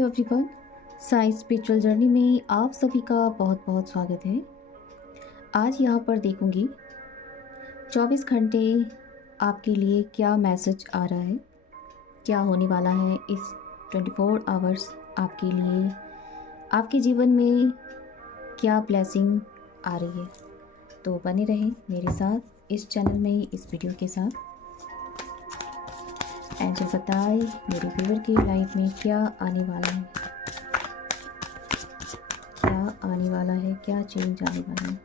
Hello everyone, Sai spiritual journey में आप सभी का बहुत बहुत स्वागत है। आज यहाँ पर देखूंगी 24 घंटे आपके लिए क्या मैसेज आ रहा है, क्या होने वाला है इस 24 आवर्स आपके लिए, आपके जीवन में क्या ब्लेसिंग आ रही है। तो बने रहें मेरे साथ इस चैनल में, इस वीडियो के साथ। एंजल बताए मेरे व्यूअर की लाइफ में क्या आने वाला है, क्या आने वाला है, क्या चेंज आने वाला है,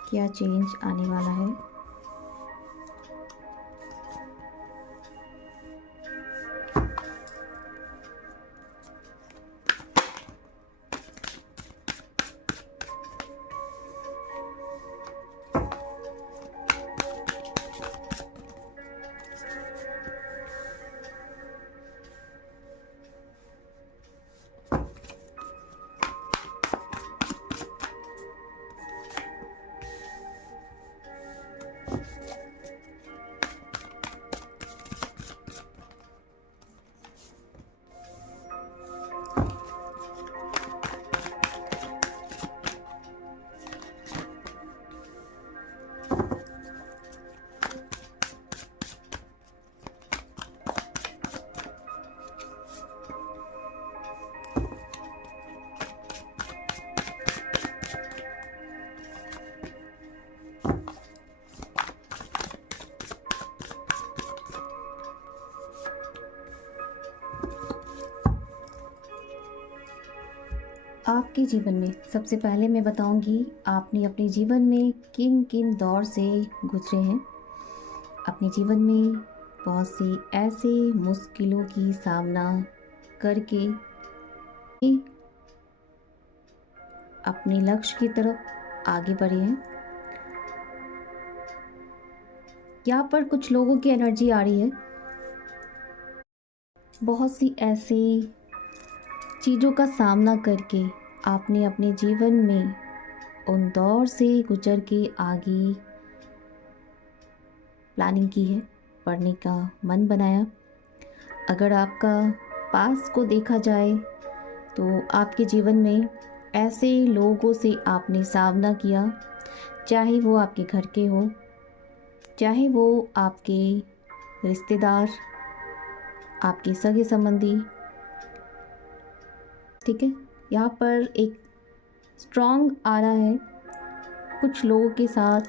क्या चेंज आने वाला है। आपके जीवन में सबसे पहले मैं बताऊंगी आपने अपने जीवन में किन किन दौर से गुजरे हैं। अपने जीवन में बहुत सी ऐसे मुश्किलों की सामना करके अपने लक्ष्य की तरफ आगे बढ़े हैं। यहाँ पर कुछ लोगों की एनर्जी आ रही है, बहुत सी ऐसी चीज़ों का सामना करके आपने अपने जीवन में उन दौर से गुजर के आगे प्लानिंग की है, पढ़ने का मन बनाया। अगर आपका पास को देखा जाए तो आपके जीवन में ऐसे लोगों से आपने सामना किया, चाहे वो आपके घर के हो, चाहे वो आपके रिश्तेदार, आपके सगे संबंधी। ठीक है, यहाँ पर एक स्ट्रॉन्ग आ रहा है, कुछ लोगों के साथ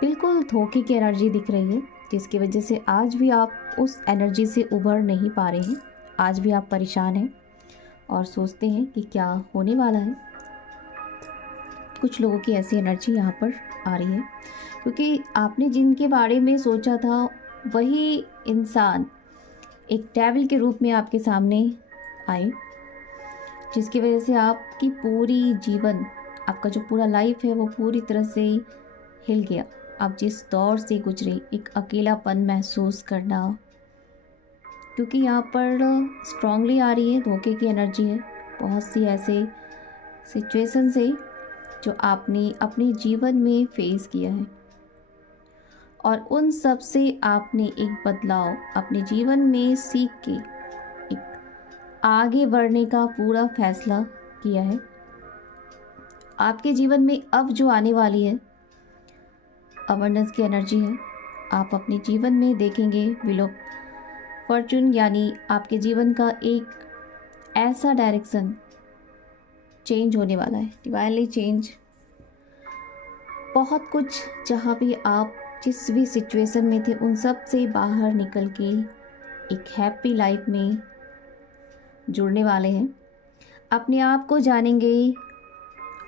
बिल्कुल धोखे की एनर्जी दिख रही है, जिसकी वजह से आज भी आप उस एनर्जी से उभर नहीं पा रहे हैं। आज भी आप परेशान हैं और सोचते हैं कि क्या होने वाला है। कुछ लोगों की ऐसी एनर्जी यहाँ पर आ रही है, क्योंकि आपने जिनके बारे में सोचा था वही इंसान एक डेविल के रूप में आपके सामने आए, जिसकी वजह से आपकी पूरी जीवन, आपका जो पूरा लाइफ है वो पूरी तरह से हिल गया। आप जिस दौर से गुजरे, एक अकेलापन महसूस करना, क्योंकि यहाँ पर स्ट्रांगली आ रही है, धोखे की एनर्जी है। बहुत सी ऐसे सिचुएशन से जो आपने अपने जीवन में फेस किया है और उन सब से आपने एक बदलाव अपने जीवन में सीख के आगे बढ़ने का पूरा फैसला किया है। आपके जीवन में अब जो आने वाली है अबंडेंस की एनर्जी है। आप अपने जीवन में देखेंगे व्हील ऑफ फॉर्चून, यानी आपके जीवन का एक ऐसा डायरेक्शन चेंज होने वाला है, डिवाइनली चेंज। बहुत कुछ, जहाँ भी आप जिस भी सिचुएशन में थे उन सब से बाहर निकल के एक हैप्पी लाइफ में जुड़ने वाले हैं। अपने आप को जानेंगे,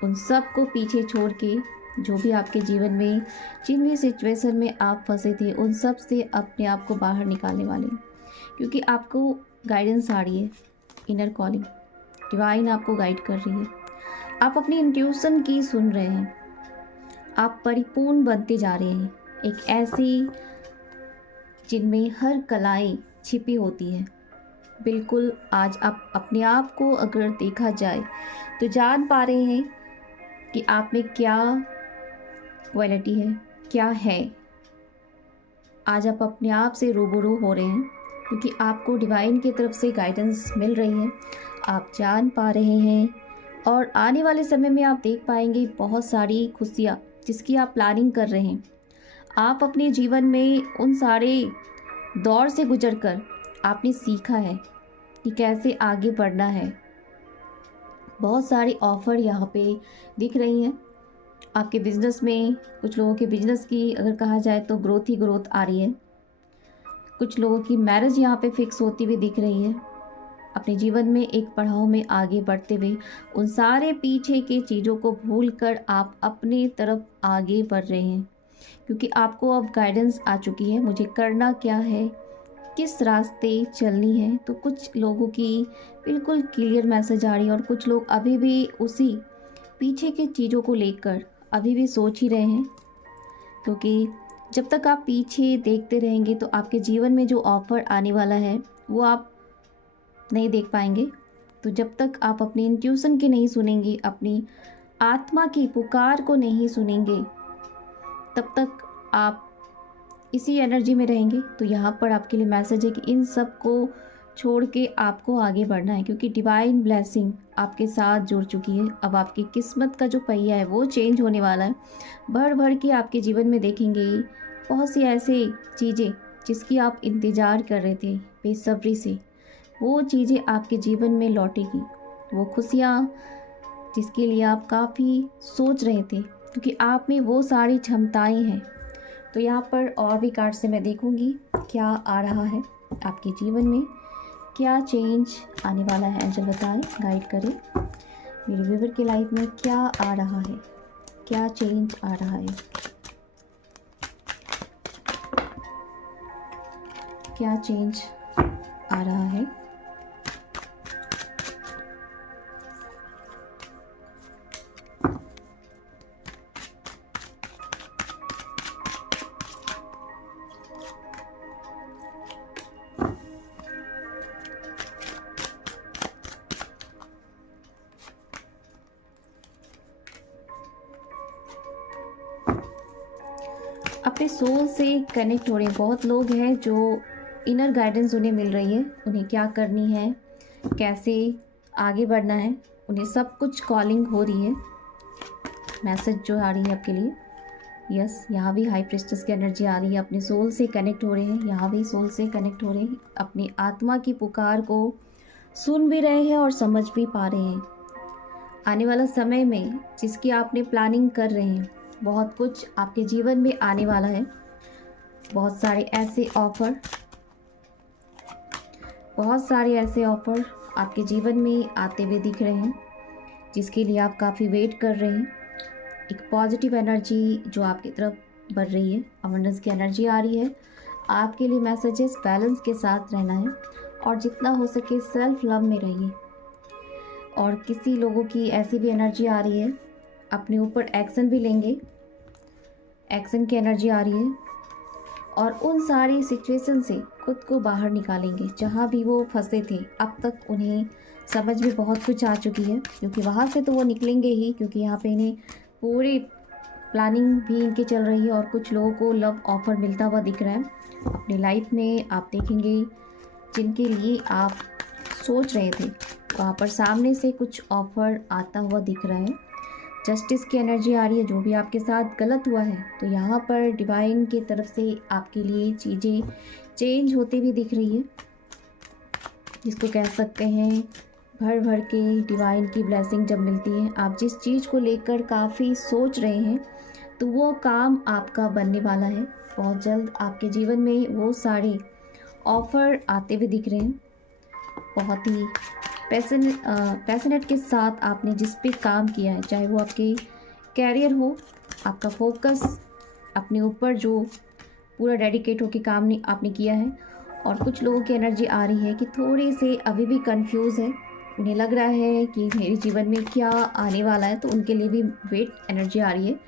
उन सब को पीछे छोड़ के जो भी आपके जीवन में जिन भी सिचुएशन में आप फंसे थे उन सब से अपने आप को बाहर निकालने वाले हैं, क्योंकि आपको गाइडेंस आ रही है, इनर कॉलिंग, डिवाइन आपको गाइड कर रही है। आप अपनी इंट्यूशन की सुन रहे हैं, आप परिपूर्ण बनते जा रहे हैं, एक ऐसी जिनमें हर कलाएं छिपी होती हैं। बिल्कुल आज आप अपने आप को अगर देखा जाए तो जान पा रहे हैं कि आप में क्या क्वालिटी है, क्या है। आज आप अपने आप से रूबरू हो रहे हैं क्योंकि आपको डिवाइन की तरफ से गाइडेंस मिल रही है, आप जान पा रहे हैं और आने वाले समय में आप देख पाएंगे बहुत सारी खुशियाँ जिसकी आप प्लानिंग कर रहे हैं। आप अपने जीवन में उन सारे दौर से गुजरकर आपने सीखा है कि कैसे आगे बढ़ना है। बहुत सारी ऑफ़र यहाँ पे दिख रही हैं आपके बिज़नेस में। कुछ लोगों के बिज़नेस की अगर कहा जाए तो ग्रोथ ही ग्रोथ आ रही है। कुछ लोगों की मैरिज यहाँ पे फिक्स होती हुई दिख रही है। अपने जीवन में एक पड़ाव में आगे बढ़ते हुए उन सारे पीछे के चीज़ों को भूलकर आप अपनी तरफ आगे बढ़ रहे हैं, क्योंकि आपको अब गाइडेंस आ चुकी है मुझे करना क्या है, किस रास्ते चलनी है। तो कुछ लोगों की बिल्कुल क्लियर मैसेज आ रही है और कुछ लोग अभी भी उसी पीछे की चीज़ों को लेकर अभी भी सोच ही रहे हैं, क्योंकि जब तक आप पीछे देखते रहेंगे तो आपके जीवन में जो ऑफ़र आने वाला है वो आप नहीं देख पाएंगे। तो जब तक आप अपनी इंट्यूशन की नहीं सुनेंगे, अपनी आत्मा की पुकार को नहीं सुनेंगे, तब तक आप इसी एनर्जी में रहेंगे। तो यहाँ पर आपके लिए मैसेज है कि इन सब को छोड़ के आपको आगे बढ़ना है, क्योंकि डिवाइन ब्लेसिंग आपके साथ जुड़ चुकी है। अब आपकी किस्मत का जो पहिया है वो चेंज होने वाला है। भर भर के आपके जीवन में देखेंगे बहुत सी ऐसी चीज़ें जिसकी आप इंतज़ार कर रहे थे बेसब्री से, वो चीज़ें आपके जीवन में लौटेगी। वो खुशियाँ जिसके लिए आप काफ़ी सोच रहे थे, क्योंकि आप में वो सारी क्षमताएं हैं। तो यहाँ पर और भी कार्ड से मैं देखूंगी क्या आ रहा है आपके जीवन में, क्या चेंज आने वाला है। एंजल बताएं, गाइड करें मेरे व्यूअर की लाइफ में क्या आ रहा है, क्या चेंज आ रहा है, क्या चेंज आ रहा है। अपने सोल से कनेक्ट हो रहे हैं बहुत लोग हैं जो इनर गाइडेंस उन्हें मिल रही है, उन्हें क्या करनी है, कैसे आगे बढ़ना है, उन्हें सब कुछ कॉलिंग हो रही है। मैसेज जो आ रही है आपके लिए, यस यहाँ भी हाई प्रिस्टेस की एनर्जी आ रही है। अपने सोल से कनेक्ट हो रहे हैं, यहाँ भी सोल से कनेक्ट हो रहे हैं, अपनी आत्मा की पुकार को सुन भी रहे हैं और समझ भी पा रहे हैं। आने वाला समय में जिसकी आपने प्लानिंग कर रहे हैं, बहुत कुछ आपके जीवन में आने वाला है। बहुत सारे ऐसे ऑफ़र आपके जीवन में आते हुए दिख रहे हैं, जिसके लिए आप काफ़ी वेट कर रहे हैं। एक पॉजिटिव एनर्जी जो आपकी तरफ बढ़ रही है, अबंडेंस की एनर्जी आ रही है। आपके लिए मैसेजेस बैलेंस के साथ रहना है और जितना हो सके सेल्फ लव में रहिए। और किसी लोगों की ऐसी भी एनर्जी आ रही है, अपने ऊपर एक्शन भी लेंगे, एक्शन की एनर्जी आ रही है और उन सारी सिचुएशन से खुद को बाहर निकालेंगे जहाँ भी वो फंसे थे। अब तक उन्हें समझ में बहुत कुछ आ चुकी है, क्योंकि वहाँ से तो वो निकलेंगे ही, क्योंकि यहाँ पे इन्हें पूरी प्लानिंग भी इनकी चल रही है। और कुछ लोगों को लव ऑफ़र मिलता हुआ दिख रहा है अपनी लाइफ में। आप देखेंगे जिनके लिए आप सोच रहे थे, वहाँ पर सामने से कुछ ऑफ़र आता हुआ दिख रहा है। जस्टिस की एनर्जी आ रही है, जो भी आपके साथ गलत हुआ है तो यहाँ पर डिवाइन की तरफ से आपके लिए चीज़ें चेंज होती हुई दिख रही है, जिसको कह सकते हैं भर भर के डिवाइन की ब्लेसिंग जब मिलती है। आप जिस चीज़ को लेकर काफ़ी सोच रहे हैं तो वो काम आपका बनने वाला है। बहुत जल्द आपके जीवन में वो सारे ऑफ़र आते हुए दिख रहे हैं। बहुत ही पैशनेट के साथ आपने जिस पे काम किया है, चाहे वो आपके कैरियर हो, आपका फोकस अपने ऊपर जो पूरा डेडिकेट होकर काम आपने किया है। और कुछ लोगों की एनर्जी आ रही है कि थोड़े से अभी भी कंफ्यूज है, उन्हें लग रहा है कि मेरे जीवन में क्या आने वाला है। तो उनके लिए भी वेट एनर्जी आ रही है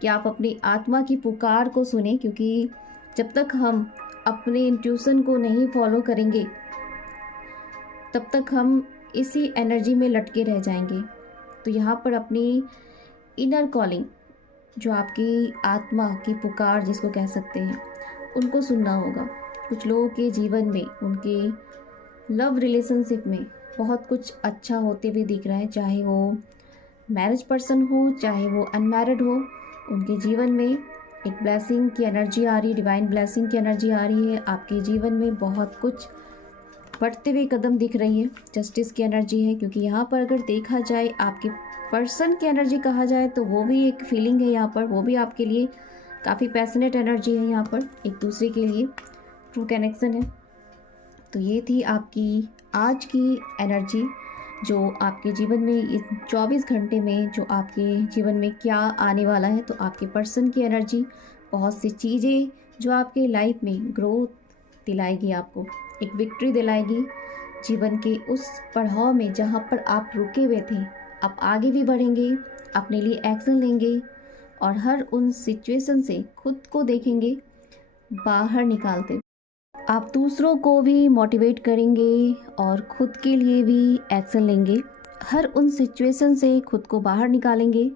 कि आप अपनी आत्मा की पुकार को सुने, क्योंकि जब तक हम अपने इंट्यूशन को नहीं फॉलो करेंगे तब तक हम इसी एनर्जी में लटके रह जाएंगे। तो यहाँ पर अपनी इनर कॉलिंग, जो आपकी आत्मा की पुकार जिसको कह सकते हैं, उनको सुनना होगा। कुछ लोगों के जीवन में, उनके लव रिलेशनशिप में बहुत कुछ अच्छा होते हुए दिख रहा है, चाहे वो मैरिज पर्सन हो चाहे वो अनमैरिड हो। उनके जीवन में एक ब्लेसिंग की एनर्जी आ रही है, डिवाइन ब्लेसिंग की एनर्जी आ रही है। आपके जीवन में बहुत कुछ बढ़ते हुए कदम दिख रही है, जस्टिस की एनर्जी है। क्योंकि यहाँ पर अगर देखा जाए आपके पर्सन की एनर्जी कहा जाए तो वो भी एक फीलिंग है यहाँ पर, वो भी आपके लिए काफ़ी पैशनेट एनर्जी है यहाँ पर, एक दूसरे के लिए ट्रू कनेक्शन है। तो ये थी आपकी आज की एनर्जी, जो आपके जीवन में इस 24 घंटे में जो आपके जीवन में क्या आने वाला है। तो आपके पर्सन की एनर्जी बहुत सी चीज़ें जो आपके लाइफ में ग्रोथ दिलाएगी, आपको एक विक्ट्री दिलाएगी जीवन के उस पड़ाव में जहाँ पर आप रुके हुए थे। आप आगे भी बढ़ेंगे, अपने लिए एक्शन लेंगे और हर उन सिचुएशन से खुद को देखेंगे बाहर निकालते। आप दूसरों को भी मोटिवेट करेंगे और खुद के लिए भी एक्शन लेंगे, हर उन सिचुएशन से खुद को बाहर निकालेंगे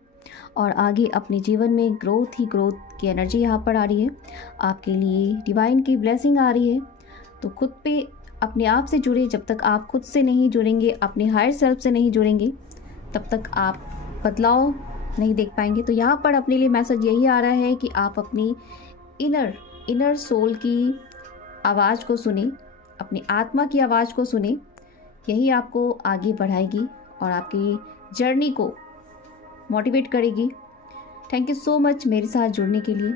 और आगे अपने जीवन में ग्रोथ ही ग्रोथ की एनर्जी यहाँ पर आ रही है। आपके लिए डिवाइन की ब्लेसिंग आ रही है। तो खुद पे अपने आप से जुड़े, जब तक आप खुद से नहीं जुड़ेंगे, अपने हायर सेल्फ से नहीं जुड़ेंगे, तब तक आप बदलाव नहीं देख पाएंगे। तो यहाँ पर अपने लिए मैसेज यही आ रहा है कि आप अपनी इनर सोल की आवाज़ को सुने, अपनी आत्मा की आवाज़ को सुने। यही आपको आगे बढ़ाएगी और आपकी जर्नी को मोटिवेट करेगी। थैंक यू सो मच मेरे साथ जुड़ने के लिए।